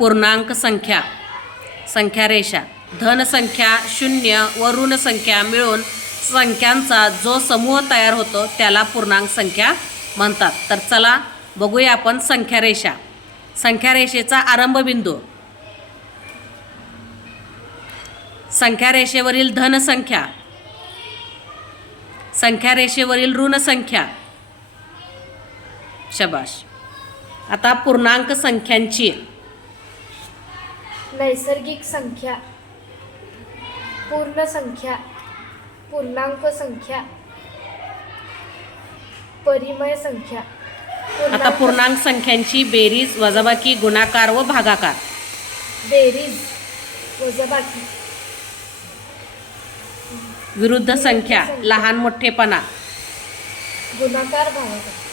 पूर्णांक संख्या संख्या रेषा. धनसंख्या शून्य व ऋणसंख्या मिळून संख्यांचा जो समूह तयार होतो त्याला पूर्णांक संख्या म्हणतात. तर चला बघूया आपण संख्या रेषा. संख्या रेषेचा आरंभबिंदू संख्या रेषेवरील धनसंख्या. संख्या रेषेवरील ऋणसंख्या शबाश. आता पूर्णांक संख्यांची. नैसर्गिक संख्या पूर्ण संख्या पूर्णांक संख्या परिमय संख्या आता पूर्णांक संख्यांची बेरीज वजाबाकी गुणाकार व भागाकार. बेरीज वजाबाकी. विरुद्ध संख्या. लहान मोठेपणा. गुणाकार भागाकार.